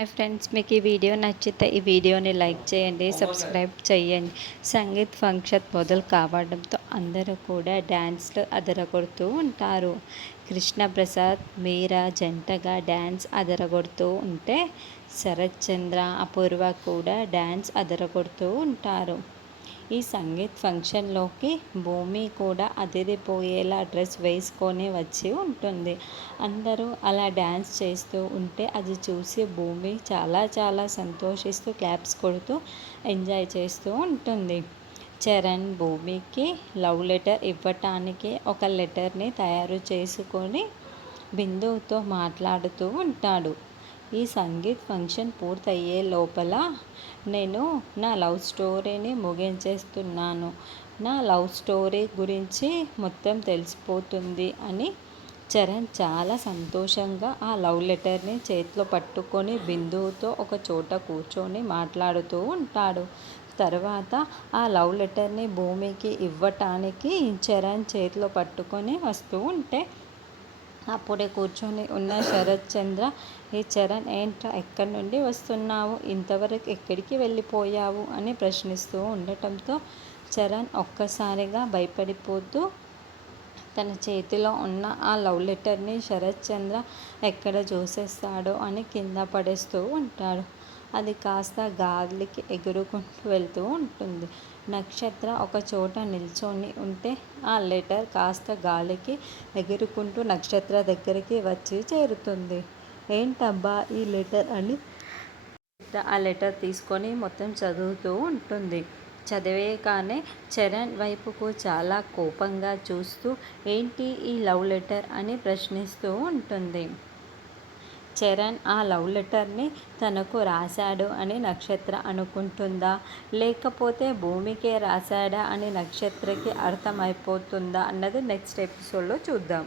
Hi friends, మీకు ఈ video నచ్చితే ఈ వీడియోని లైక్ చేయండి, సబ్స్క్రైబ్ చేయండి. సంగీత్ ఫంక్షన్ మొదలు కావడంతో అందరూ కూడా డ్యాన్స్లు అదరగొడుతూ ఉంటారు. కృష్ణప్రసాద్ మీరా జంటగా డ్యాన్స్ అదరగొడుతూ ఉంటే శరత్ చంద్ర అపూర్వ కూడా డ్యాన్స్ అదరగొడుతూ ఉంటారు. ఈ సంగీత్ ఫంక్షన్లోకి భూమి కూడా అదిరిపోయేలా డ్రెస్ వేసుకొని వచ్చి ఉంటుంది. అందరూ అలా డ్యాన్స్ చేస్తూ ఉంటే అది చూసి భూమి చాలా చాలా సంతోషిస్తూ క్లాప్స్ కొడుతూ ఎంజాయ్ చేస్తూ ఉంటుంది. చరణ్ భూమికి లవ్ లెటర్ ఇవ్వటానికి ఒక లెటర్ని తయారు చేసుకొని బిందుతో మాట్లాడుతూ ఉంటాడు. ఈ సంగీత్ ఫంక్షన్ పూర్తయ్యే లోపల నేను నా లవ్ స్టోరీని ముగించేస్తున్నాను, నా లవ్ స్టోరీ గురించి మొత్తం తెలిసిపోతుంది అని చరణ్ చాలా సంతోషంగా ఆ లవ్ లెటర్ని చేతిలో పట్టుకొని బిందువుతో ఒక చోట కూర్చొని మాట్లాడుతూ ఉంటాడు. తర్వాత ఆ లవ్ లెటర్ని భూమికి ఇవ్వటానికి చరణ్ చేతిలో పట్టుకొని వస్తూ ఉంటే అప్పుడే కూర్చొని ఉన్న శరత్ చంద్ర, ఈ చరణ్ ఏంట్రా ఎక్కడి నుండి వస్తున్నావు, ఇంతవరకు ఎక్కడికి వెళ్ళిపోయావు అని ప్రశ్నిస్తూ ఉండటంతో చరణ్ ఒక్కసారిగా భయపడిపోతూ తన చేతిలో ఉన్న ఆ లవ్ లెటర్ని శరత్ చంద్ర ఎక్కడ చూసేస్తాడో అని కింద పడేస్తూ ఉంటాడు. అది కాస్త గాలికి ఎగురుకుంటూ వెళ్తూ ఉంటుంది. నక్షత్ర ఒక చోట నిల్చొని ఉంటే ఆ లెటర్ కాస్త గాలికి ఎగురుకుంటూ నక్షత్ర దగ్గరికి వచ్చి చేరుతుంది. ఏంటబ్బా ఈ లెటర్ అని ఆ లెటర్ తీసుకొని మొత్తం చదువుతూ ఉంటుంది. చదివేగానే చరణ్ వైపుకు చాలా కోపంగా చూస్తూ ఏంటి ఈ లవ్ లెటర్ అని ప్రశ్నిస్తూ ఉంటుంది. చరణ్ ఆ లవ్ లెటర్ని తనకు రాశాడు అని నక్షత్ర అనుకుంటుందా, లేకపోతే భూమికే రాశాడా అని నక్షత్రకి అర్థమైపోతుందా అన్నది నెక్స్ట్ ఎపిసోడ్లో చూద్దాం.